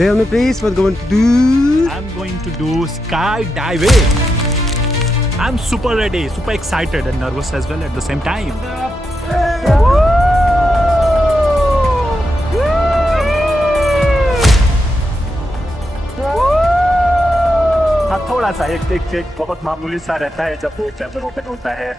Tell me please what going to do? I'm going to do skydiving. I'm super ready, super excited and nervous as well at the same time. हाँ, थोड़ा सा एक बहुत मामूली सा रहता है जब वो चैप्टर ओपन होता है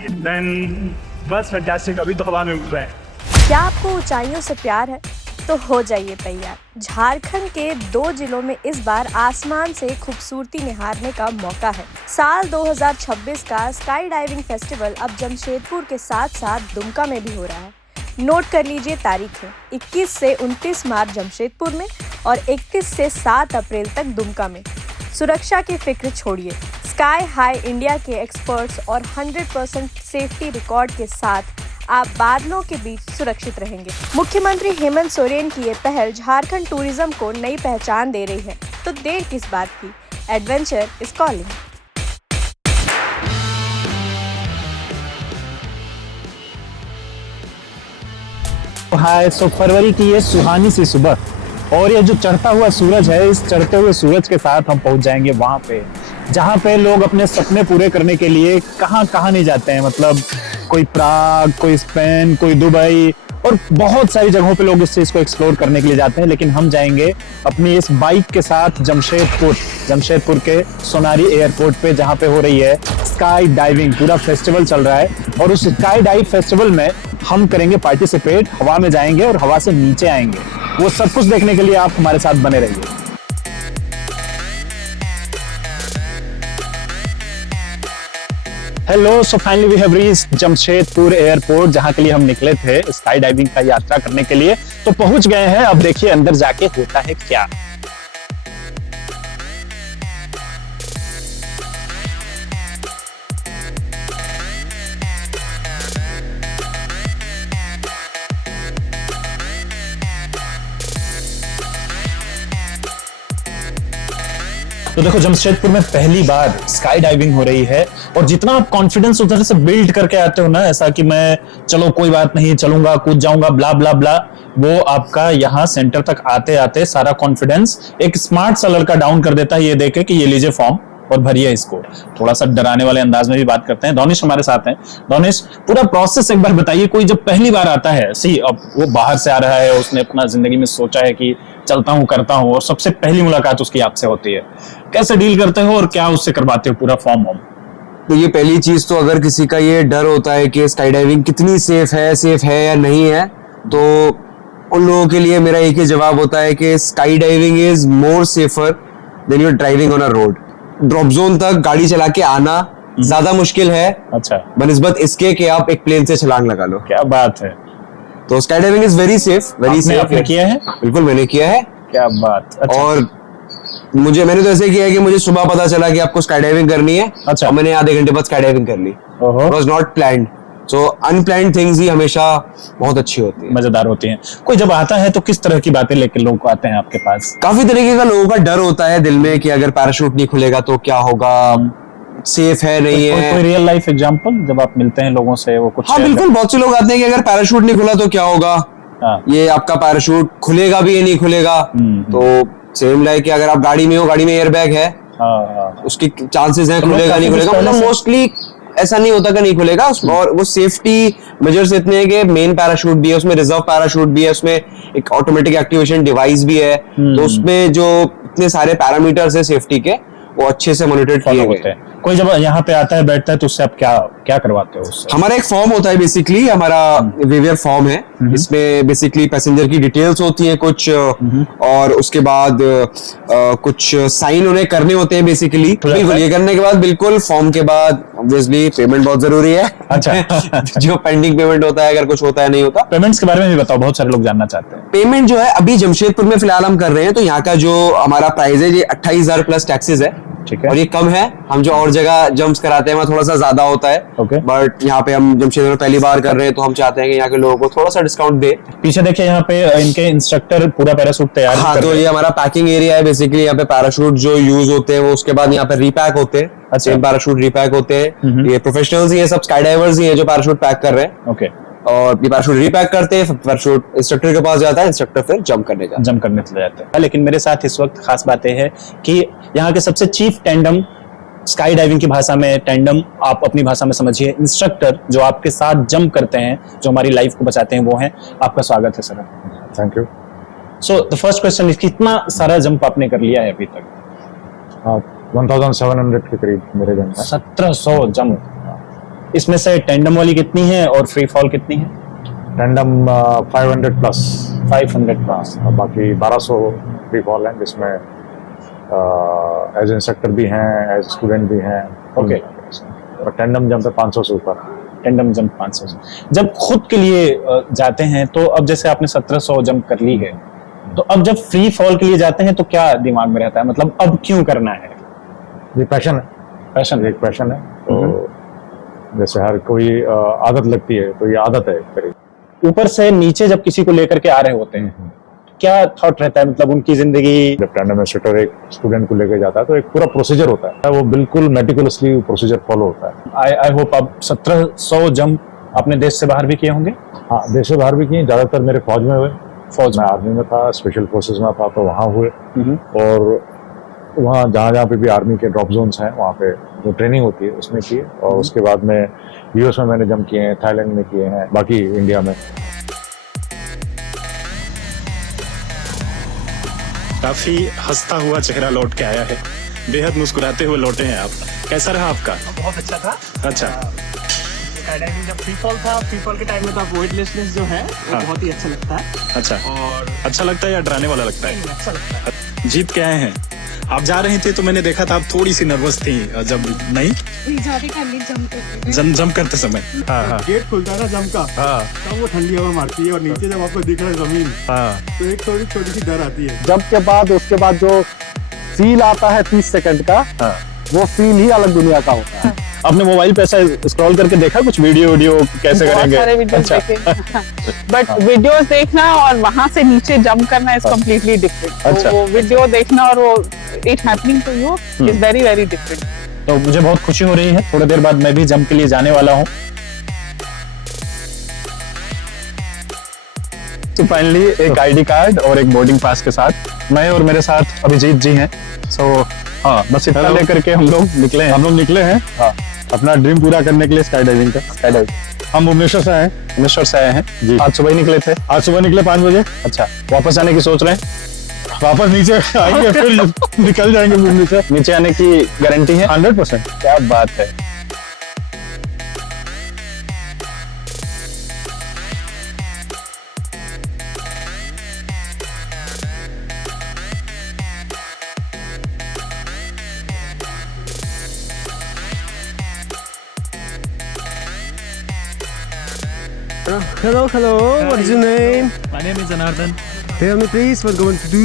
देन बस फैंटास्टिक। अभी तो हवा में उड़ रहा है। क्या आपको ऊंचाइयों से प्यार है तो हो जाइए तैयार। झारखंड के 2 जिलों में इस बार आसमान से खूबसूरती निहारने का मौका है। साल 2026 का स्काई डाइविंग फेस्टिवल अब जमशेदपुर के साथ साथ दुमका में भी हो रहा है। नोट कर लीजिए तारीखें, 21 से 29 मार्च जमशेदपुर में और 31 से 7 अप्रैल तक दुमका में। सुरक्षा की फिक्र छोड़िए, स्काई हाई इंडिया के एक्सपर्ट्स और 100% सेफ्टी रिकॉर्ड के साथ आप बादलों के बीच सुरक्षित रहेंगे। मुख्यमंत्री हेमंत सोरेन की ये पहल झारखंड टूरिज्म को नई पहचान दे रही है, तो देर किस बात की, एडवेंचर इज कॉलिंग। हाय, सो फरवरी की ये सुहानी सी सुबह और ये जो चढ़ता हुआ सूरज है, इस चढ़ते हुए सूरज के साथ हम पहुंच जाएंगे वहां पे जहां पे लोग अपने सपने पूरे करने के लिए कहां नहीं जाते हैं। मतलब कोई प्राग, कोई स्पेन, कोई दुबई और बहुत सारी जगहों पे लोग इस चीज को एक्सप्लोर करने के लिए जाते हैं। लेकिन हम जाएंगे अपनी इस बाइक के साथ जमशेदपुर के सोनारी एयरपोर्ट पे, जहां पे हो रही है स्काई डाइविंग। पूरा फेस्टिवल चल रहा है और उस स्काई डाइव फेस्टिवल में हम करेंगे पार्टिसिपेट। हवा में जाएंगे और हवा से नीचे आएंगे। वो सब कुछ देखने के लिए आप हमारे साथ बने रहिए। Hello, so finally we have reached Jamshedpur airport, जहां के लिए हम निकले थे स्काई डाइविंग का यात्रा करने के लिए। तो पहुंच गए हैं। अब देखिए अंदर जाके होता है क्या। तो देखो, जमशेदपुर में पहली बार स्काई डाइविंग हो रही है और जितना आप कॉन्फिडेंस उधर से बिल्ड करके आते हो ना, ऐसा कि मैं चलो कोई बात नहीं, चलूंगा, कूद जाऊंगा, ब्ला ब्ला ब्ला, वो आपका यहाँ सेंटर तक आते आते सारा कॉन्फिडेंस एक स्मार्ट सा लड़का डाउन कर देता है ये देखे कि ये लीजिए फॉर्म और भरिए इसको। थोड़ा सा डराने वाले अंदाज में भी बात करते हैं। दानिश हमारे साथ हैं। दानिश, पूरा प्रोसेस एक बार बताइए। कोई जब पहली बार आता है, सी अब वो बाहर से आ रहा है, उसने अपना जिंदगी में सोचा है कि चलता हूँ, करता हूँ, और सबसे पहली मुलाकात उसकी आपसे होती है, कैसे डील करते हो और क्या उससे करवाते हो पूरा फॉर्म वॉर्म? तो ये पहली चीज तो, अगर किसी का ये डर होता है कि स्काई डाइविंग कितनी सेफ है या नहीं है, तो उन लोगों के लिए मेरा एक ही जवाब होता है कि sky diving is more safer than your driving on a road. Drop zone तक गाड़ी चला के आना ज्यादा मुश्किल है, अच्छा, बनिस्बत इसके कि आप एक प्लेन से छलांग लगा लो। क्या बात है। तो sky diving is very safe, very safe. आपने किया है? बिल्कुल मैंने किया है। क्या बात। अच्छा। और मैंने तो ऐसे किया है कि मुझे सुबह पता चला कि आपको स्काई डाइविंग करनी है, अच्छा, और मैंने आधे घंटे बाद स्काई डाइविंग कर ली। It was not planned. So unplanned things ही हमेशा बहुत अच्छी होती है, मजेदार होती हैं। कोई जब आता है तो किस तरह की बातें लेकर लोग आते हैं आपके पास? काफी तरीके का लोगों का डर होता है दिल में कि अगर पैराशूट नहीं खुलेगा तो क्या होगा, सेफ है नहीं है। कोई रियल लाइफ एग्जांपल जब आप मिलते हैं लोगों से, वो कुछ? हाँ बिल्कुल, बहुत से लोग आते हैं कि अगर पैराशूट नहीं खुला तो क्या होगा, ये आपका पैराशूट खुलेगा भी या नहीं खुलेगा। तो सेम लाइक कि अगर आप गाड़ी में हो, गाड़ी में एयरबैग है, उसकी चांसेस हैं खुलेगा नहीं खुलेगा, मतलब मोस्टली ऐसा नहीं होता कि नहीं खुलेगा। और वो सेफ्टी मेजर्स इतने हैं कि मेन पैराशूट भी है, उसमें रिजर्व पैराशूट भी है, उसमें एक ऑटोमेटिक एक्टिवेशन डिवाइस भी है। तो उसमें जो इतने सारे पैरामीटर्स है सेफ्टी के, वो अच्छे से मॉनिटर किए गए हैं। कोई जब यहाँ पे आता है, बैठता है, तो उससे आप क्या करवाते हो उससे? हमारा एक फॉर्म होता है, बेसिकली हमारा वेवियर फॉर्म है। इसमें बेसिकली पैसेंजर की डिटेल्स होती हैं कुछ, और उसके बाद कुछ साइन उन्हें करने होते हैं बेसिकली। बिल्कुल, ये करने के बाद बिल्कुल फॉर्म के बाद ऑब्वियसली पेमेंट बहुत जरूरी है। अच्छा। जो पेंडिंग पेमेंट होता है, अगर कुछ होता है नहीं होता। पेमेंट्स के बारे में भी बताओ, बहुत सारे लोग जानना चाहते हैं। पेमेंट जो है अभी जमशेदपुर में फिलहाल हम कर रहे हैं, तो यहाँ का जो हमारा प्राइस है, ये 28,000 प्लस टैक्सेस है। ठीक है। और ये कम है। हम जो और जगह जंप्स कराते हैं वहाँ थोड़ा सा ज्यादा होता है, बट यहाँ पे हम जमशेदपुर में पहली बार कर रहे हैं, तो हम चाहते हैं कि यहाँ के लोगों को थोड़ा सा डिस्काउंट दे। पीछे देखिए, यहाँ पे इनके इंस्ट्रक्टर पूरा पैराशूट तैयार हाँ, तो ये हमारा पैकिंग एरिया है बेसिकली। यहाँ पे पैराशूट जो यूज होते हैं वो उसके बाद यहाँ पे रीपैक होते हैं। अच्छा। पैराशूट रीपैक होते हैं। ये प्रोफेशनल्स ही है, सब स्काई डाइवर्स ही है जो पैराशूट पैक कर रहे हैं। ओके। और ये पैराशूट रीपैक करते हैं, पैराशूट इंस्ट्रक्टर के पास जाता है, इंस्ट्रक्टर फिर जंप करने चले जाते हैं। लेकिन मेरे साथ इस वक्त खास बात है कि यहाँ के सबसे चीफ टैंडम, स्काई डाइविंग की भाषा में टैंडम, आप अपनी भाषा में समझिए, इंस्ट्रक्टर जो आपके साथ जंप करते हैं, जो हमारी लाइफ को बचाते हैं, वो हैं। आपका स्वागत है sir. Thank you. So the first question is, कितना सारा जंप आपने कर लिया है अभी तक? 1700 के करीब मेरे जंप है। 1700 जंप। इसमें से टैंडम वाली कितनी है और फ्री फॉल कितनी है? Tandem 500 plus. 500 प्लस। बाकी 1200 फ्री फॉल है, जिसमें एज इंस्ट्रक्टर भी हैं, एज स्टूडेंट भी हैं। ओके। और टैंडम जंप है 500 से ऊपर। टैंडम जंप 500 से। जब खुद के लिए जाते हैं तो अब जैसे आपने 1700 जंप कर ली है, तो अब जब फ्री फॉल के लिए जाते हैं तो क्या दिमाग में रहता है, मतलब अब क्यों करना है? ये पैशन है। पैशन, एक पैशन है। तो जैसे हर कोई आदत लगती है, तो ये आदत है करीब। ऊपर से नीचे जब किसी को लेकर के आ रहे होते हैं, क्या थॉट रहता है, मतलब उनकी जिंदगी? जब टैंडम इंस्ट्रक्टर एक स्टूडेंट को लेकर जाता है तो एक पूरा प्रोसीजर होता है, वो बिल्कुल मेटिकुलसली प्रोसीजर फॉलो होता है। आई होप अब 1700 जंप अपने देश से बाहर भी किए होंगे? हाँ, देश से बाहर भी किए। ज्यादातर मेरे फौज में हुए। फौज मैं आर्मी में था, स्पेशल फोर्सेस में था, तो वहाँ हुए। और वहाँ जहाँ पे भी आर्मी के ड्रॉप जोन्स हैं, वहाँ पे जो ट्रेनिंग होती है उसमें किए। और उसके बाद में यूएस में मैंने जंप किए हैं, थाईलैंड में किए हैं, बाकी इंडिया में। काफी हंसता हुआ चेहरा लौट के आया है, बेहद मुस्कुराते हुए लौटे हैं आप। कैसा रहा आपका? बहुत अच्छा था। अच्छा। स्काईडाइविंग जब फ्री फॉल था, फ्री फॉल के टाइम में तो आप वेटलेसनेस जो है वो बहुत ही अच्छा लगता है। अच्छा। और अच्छा लगता है या डराने वाला लगता है? अच्छा लगता है। जीत के आए हैं आप। जा रही थी तो मैंने देखा था आप थोड़ी सी नर्वस थी जब नहीं जंप करते समय। हाँ। गेट खुलता है ना जंप का, तब वो ठंडी हवा मारती है और नीचे जब आपको दिख रहा है जमीन, तो एक थोड़ी छोटी सी डर आती है। जंप के बाद उसके बाद जो फील आता है 30 सेकंड का, वो फील ही अलग दुनिया का होता है। आपने मोबाइल पे ऐसा स्क्रॉल करके देखा कुछ वीडियो कैसे करेंगे? सारे वीडियोस देखे, बट वीडियोस देखना और वहां से नीचे जंप करना इज कम्प्लीटली डिफरेंट। अच्छा। वो वीडियो देखना और वो it happening to you is very very different. तो मुझे बहुत खुशी हो रही है, थोड़ी देर बाद मैं भी जंप के लिए जाने वाला हूँ। तो फाइनली एक आईडी कार्ड और एक बोर्डिंग पास के साथ मैं और मेरे साथ अभिजीत जी हैं। सो हाँ, बस इतना लेकर के हम लोग निकले हैं। हाँ, अपना ड्रीम पूरा करने के लिए स्काई डाइविंग का। हम भुवनेश्वर से आए हैं जी। आज सुबह ही निकले थे? आज सुबह निकले 5 बजे। अच्छा, वापस आने की सोच रहे हैं? वापस नीचे आएंगे फिर निकल जाएंगे भुवनेश्वर। नीचे आने की गारंटी है? 100%। क्या बात है। Hello, what is your name? My name is Anardan. Tell me please, what going to do?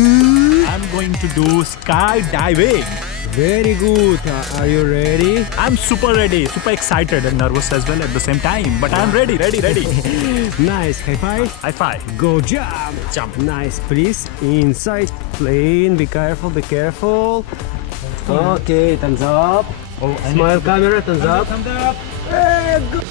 I'm going to do skydiving. Very good. Are you ready? I'm super ready, super excited and nervous as well at the same time. But I'm ready. Nice. High five. High five. Go jump. Nice. Please, inside plane. Be careful. Okay, thumbs up. Smile camera, thumbs up. Good.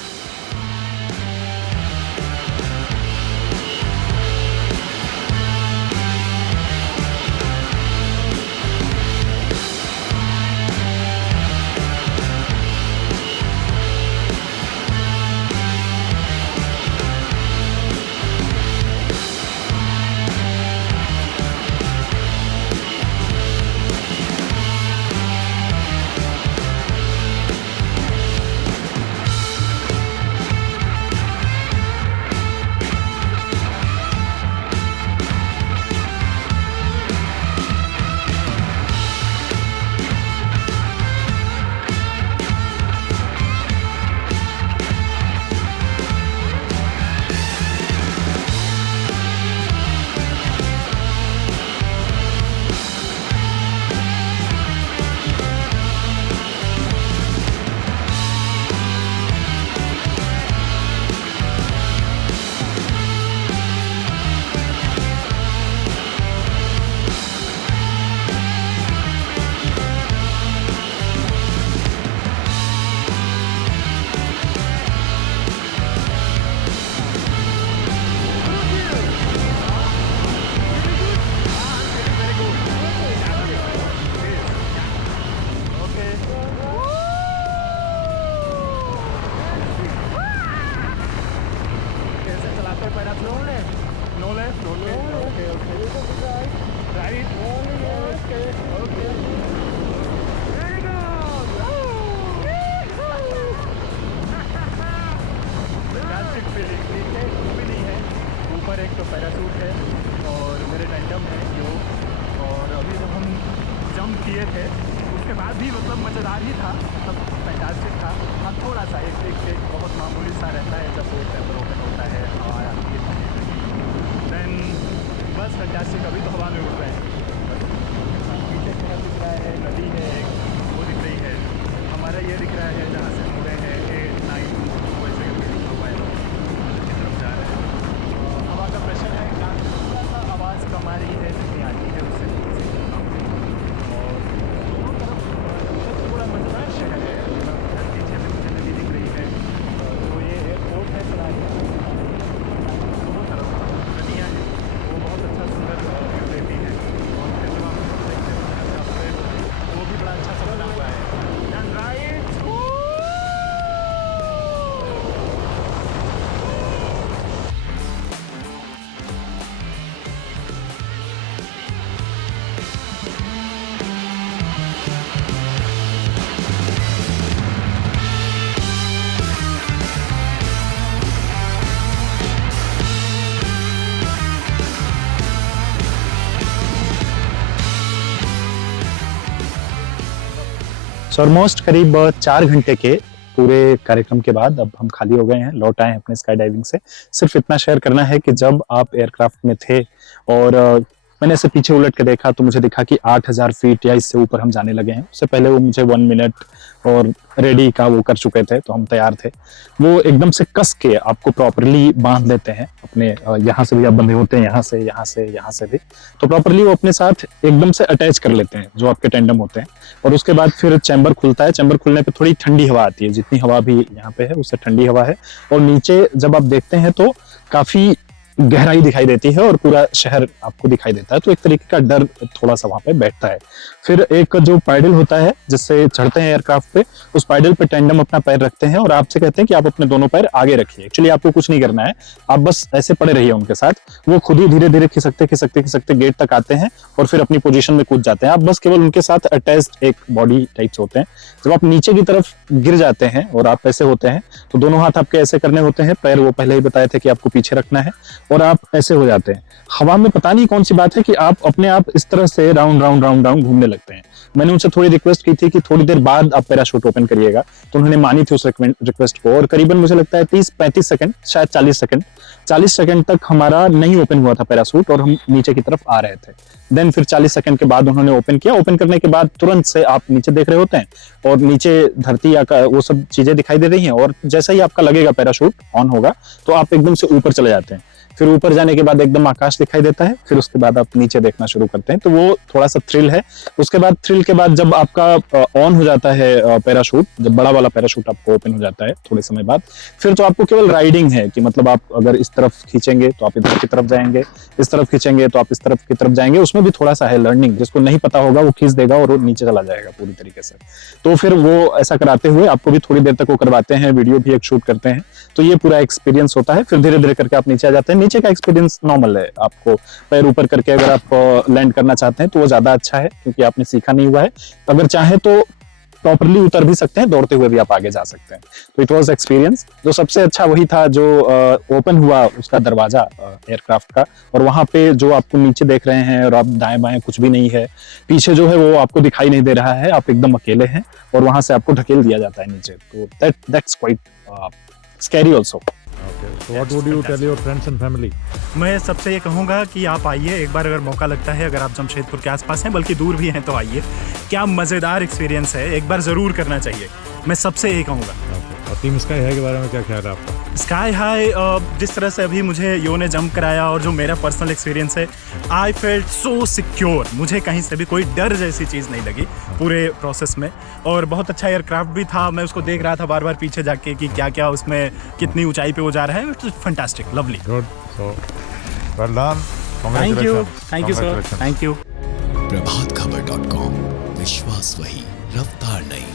किए थे, उसके बाद भी मतलब मज़ेदार ही था, मतलब fantastic था। हाँ, थोड़ा सा एक बहुत मामूली सा रहता है जब वो चैम्बर ओपन होता है, हवा आती है, देन बस फैंटास्टिक। अभी तो हवा में उड़ रहे हैं, पीछे शहर दिख रहा है, नदी है, वो दिख रही है, हमारा ये दिख रहा है जहाँ से मुड़े हैं 8, 9 वैसे करके लिखा हुआ है, की तरफ जा रहे हैं। हवा का प्रेशर है, थोड़ा सा आवाज़ कम आ रही है जितनी आती है उससे और दोनों तरफ थोड़ा मज़ेदार शहर है। पीछे में मुझे नदी दिख रही है, तो ये एयरपोर्ट है सलारिया, दोनों तरफ नदियाँ हैं, वो बहुत अच्छा सुंदर व्यू देती है। और फिर जब आप देखते हैं वो भी बड़ा अच्छा सा बना हुआ है। एंड राइट ऑलमोस्ट करीब 4 घंटे के पूरे कार्यक्रम के बाद अब हम खाली हो गए हैं, लौट आए हैं अपने स्काई डाइविंग से। सिर्फ इतना शेयर करना है कि जब आप एयरक्राफ्ट में थे और मैंने ऐसे पीछे उलट के देखा तो मुझे दिखा कि 8000 फीट या इससे ऊपर हम जाने लगे हैं। उससे पहले वो मुझे 1 मिनट और रेडी का वो कर चुके थे, तो हम तैयार थे। वो एकदम से कस के आपको प्रॉपरली बांध लेते हैं अपने, यहाँ से भी आप बंधे होते हैं, यहाँ से भी, तो प्रॉपरली वो अपने साथ एकदम से अटैच कर लेते हैं जो आपके टेंडम होते हैं। और उसके बाद फिर चैम्बर खुलता है। चैम्बर खुलने पे थोड़ी ठंडी हवा आती है, जितनी हवा भी यहाँ पे है उससे ठंडी हवा है। और नीचे जब आप देखते हैं तो काफी गहराई दिखाई देती है और पूरा शहर आपको दिखाई देता है, तो एक तरीके का डर थोड़ा सा वहां पे बैठता है। फिर एक जो पैडल होता है जिससे चढ़ते हैं एयरक्राफ्ट पे, उस पैडल पे टेंडम अपना पैर रखते हैं और आपसे कहते हैं कि आप अपने दोनों पैर आगे रखिए। एक्चुअली आपको कुछ नहीं करना है, आप बस ऐसे पड़े रहिए उनके साथ, वो खुद ही धीरे धीरे खिसकते गेट तक आते हैं और फिर अपनी पोजीशन में कूद जाते हैं। आप बस केवल उनके साथ अटैच्ड एक बॉडी टाइप्स होते हैं। जब आप नीचे की तरफ गिर जाते हैं और आप ऐसे होते हैं तो दोनों हाथ आपके ऐसे करने होते हैं, पैर वो पहले ही बताए थे कि आपको पीछे रखना है, और आप ऐसे हो जाते हैं। हवा में पता नहीं कौन सी बात है कि आप अपने आप इस तरह से राउंड घूमने लगते हैं। मैंने उनसे थोड़ी रिक्वेस्ट की थी कि थोड़ी देर बाद आप पैराशूट ओपन करिएगा, तो उन्होंने मानी थी उस रिक्वेस्ट को। और करीबन मुझे लगता है 30-35 सेकंड, शायद 40 सेकंड तक हमारा नहीं ओपन हुआ था पैराशूट और हम नीचे की तरफ आ रहे थे। देन फिर 40 सेकंड के बाद उन्होंने ओपन किया। ओपन करने के बाद तुरंत से आप नीचे देख रहे होते हैं और नीचे धरती या वो सब चीजें दिखाई दे रही हैं, और जैसा ही आपका लगेगा पैराशूट ऑन होगा तो आप एकदम से ऊपर चले जाते हैं। फिर ऊपर जाने के बाद एकदम आकाश दिखाई देता है, फिर उसके बाद आप नीचे देखना शुरू करते हैं, तो वो थोड़ा सा थ्रिल है। उसके बाद थ्रिल के बाद जब आपका ऑन हो जाता है पैराशूट, जब बड़ा वाला पैराशूट आपको ओपन हो जाता है थोड़े समय बाद, फिर तो आपको केवल राइडिंग है कि मतलब आप अगर इस तरफ खींचेंगे तो आप इधर की तरफ जाएंगे, इस तरफ खींचेंगे तो आप इस तरफ की तरफ जाएंगे। उसमें भी थोड़ा सा है लर्निंग, जिसको नहीं पता होगा वो खींच देगा और वो नीचे चला जाएगा पूरी तरीके से। तो फिर वो ऐसा कराते हुए आपको भी थोड़ी देर तक वो करवाते हैं, वीडियो भी एक शूट करते हैं, तो ये पूरा एक्सपीरियंस होता है। फिर धीरे धीरे करके आप नीचे आ जाते हैं। नीचे का एक्सपीरियंस नॉर्मल है, आपको पैर ऊपर करके अगर आप लैंड करना चाहते हैं तो वो ज्यादा अच्छा है, क्योंकि आपने सीखा नहीं हुआ है। अगर चाहे तो प्रॉपर्ली उतर भी सकते हैं, दौड़ते हुए भी आप आगे जा सकते हैं। तो इट वाज एक्सपीरियंस। जो सबसे अच्छा वही था जो ओपन हुआ उसका दरवाजा एयरक्राफ्ट का, और वहां पे जो आपको नीचे देख रहे हैं और आप दाएं बाएं कुछ भी नहीं है, पीछे जो है वो आपको दिखाई नहीं दे रहा है, आप एकदम अकेले हैं और वहां से आपको ढकेल दिया जाता है नीचे। तो that's quite scary also. So what would you tell your friends and family? मैं सबसे ये कहूँगा कि आप आइए एक बार, अगर मौका लगता है, अगर आप जमशेदपुर के आसपास हैं, बल्कि दूर भी हैं तो आइए। क्या मज़ेदार एक्सपीरियंस है, एक बार ज़रूर करना चाहिए, मैं सबसे यही कहूँगा। और टीम स्काई हाई के बारे में क्या ख्याल है आपका? स्काई हाई जिस तरह से अभी मुझे यो ने जंप कराया और जो मेरा पर्सनल एक्सपीरियंस है, आई फेल्ट सो सिक्योर। मुझे कहीं से भी कोई डर जैसी चीज़ नहीं लगी पूरे प्रोसेस में, और बहुत अच्छा एयरक्राफ्ट भी था। मैं उसको देख रहा था बार बार पीछे जाके कि क्या क्या उसमें कितनी ऊंचाई पे वो जा रहा है। It's fantastic, lovely, good, so well done, thank you sir, thank you. प्रभातखबर.com, विश्वास वही, रफ्तार नहीं।